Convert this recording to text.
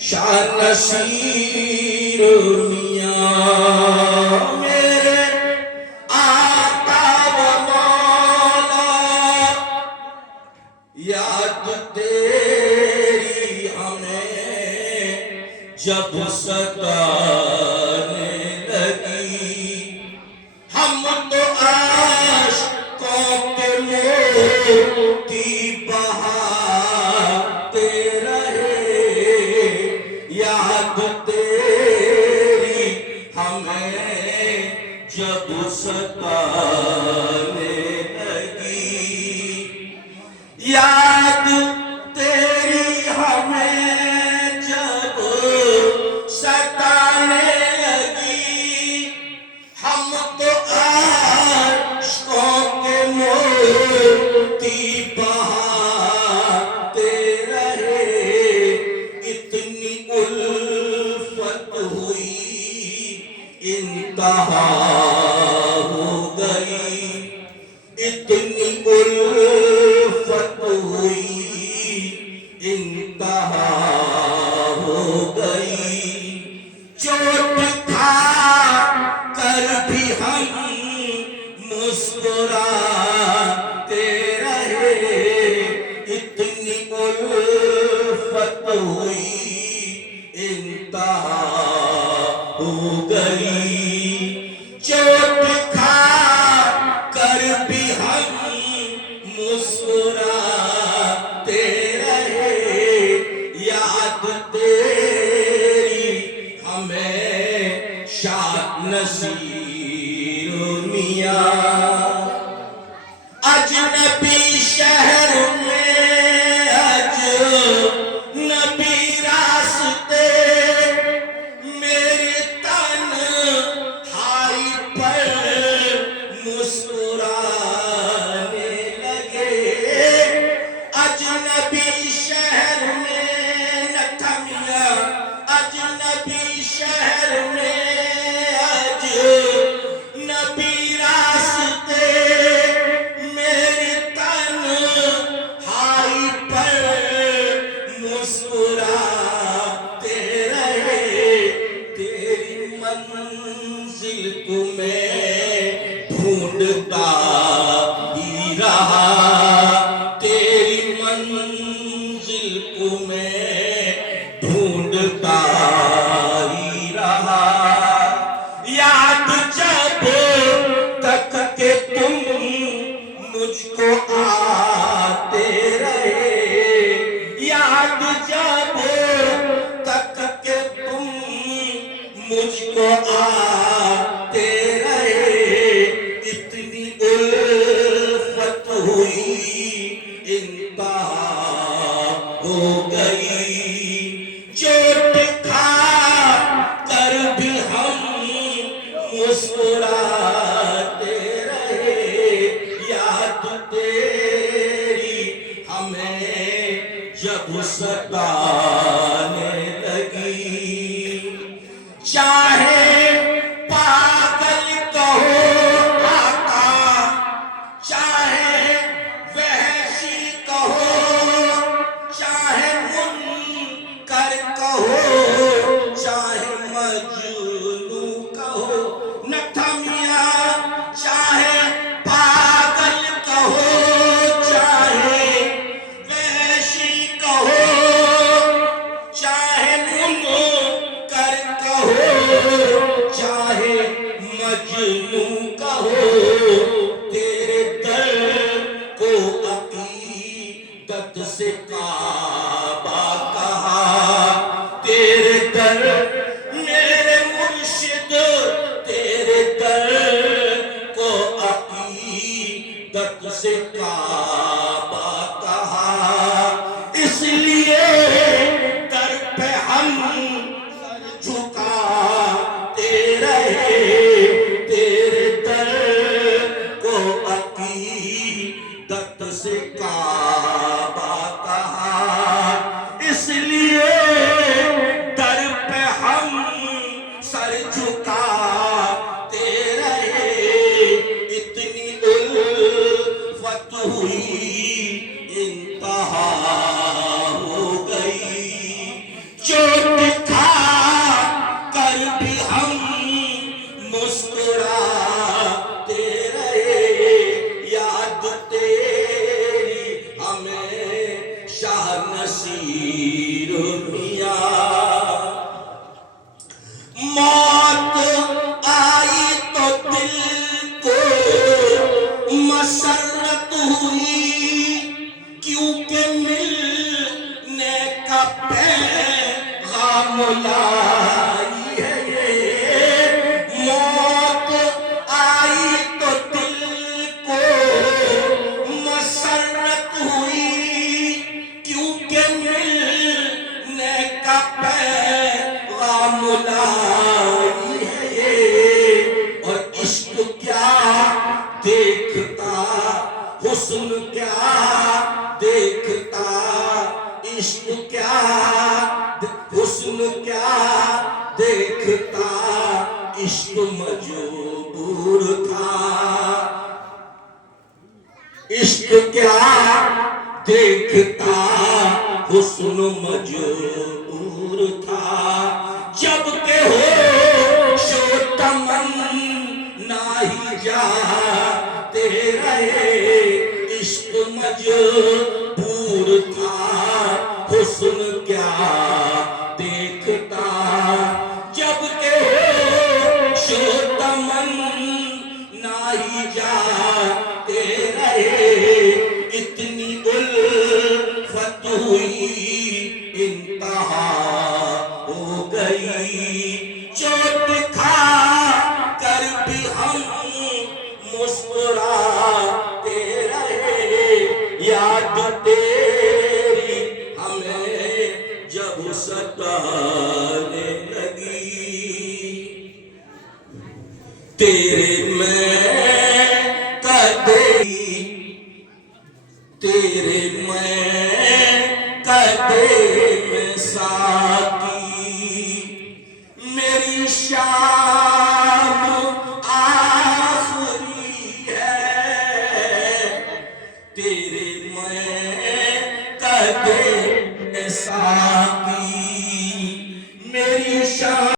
شان نصیر میاں میرے آقا و مولا، یاد تیری ہمیں جب ستانے لگی، ہم تو عاشقوں کے موتی بہاتے رہے، یاد تیری ہمیں جب ستانے لگی، یاد تیری ہمیں جب ستانے لگی، ہم تو عاشقوں کے موتی بہاتے رہے، اتنی الفت ہوئی انتہا ہو گئی، اتنی الفت ہوئی انتہا ہو گئی، چوٹ کھا کر بھی ہم مسکراتے رہے، اتنی الفت ہوئی انتہا ہو گئی، چوٹ کھا کر بھی ہم مسکراتے رہے، یاد تیری ہمیں شان نصیر میاں، اجنبی شہر میں اجنبی راستے، میرے تنہائی پر مسکرانے لگے، اجنبی شہر میں نتھمیا، اجنبی شہر میں اجنبی راستے، میرے تنہائی پر مسکراتے رہے، تیری منزل کو میں ڈھونڈتا ہی رہا، تیری منزل کو میں ڈھونڈتا ہی رہا، یاد جب تک کہ تم مجھ کو آتے رہے، یاد جب تک کہ تم مجھ کو آتے رہے، اتنی الفت ہوئی انتہا ہو گئی، چوٹ کھا کر بھی ہم مسکراتے رہے، یاد تیری ہمیں جب ستانے لگی، چاہے پاگل کہو آقا، چاہے وحشی کہو، چاہے منکر کہو، چاہے مجنون کہو، نتھمیا، چاہے پاگل کہو، چاہے وحشی کہو، چاہے منکر کہو، چاہے مجنون کہو، تیرے در کو عقیدت سے کعبہ کہا، تیرے در میرے مرشد، تیرے در کو عقیدت سے کعبہ کہا، اس لیے در پہ ہم جھکاتے رہے، تیرے در کو عقیدت سے کعبہ کہا، ملائی ہے یہ موت آئی تو دل کو مسرت ہوئی کیونکہ ملنے کا پیغام لائی ہے یہ اور عشق کیا دیکھتا حسن کیا دیکھتا عشق کیا حسن کیا دیکھتا عشق مجبور تھا عشق کیا دیکھتا حسن مجبور تھا جب کہ ہوش و تمنا ہی جاتے رہے عشق مجبور تھا حسن کیا دیکھتا جب کہ ہوش و تمنا ہی جاتے رہے اتنی الفت ہوئی انتہا ہو گئی چوٹ کھا کر بھی ہم مسکراتے رہے یاد تیری ہمیں جب ستانے لگی تیرے میں تیرے میں قدے میں ساقی میری شان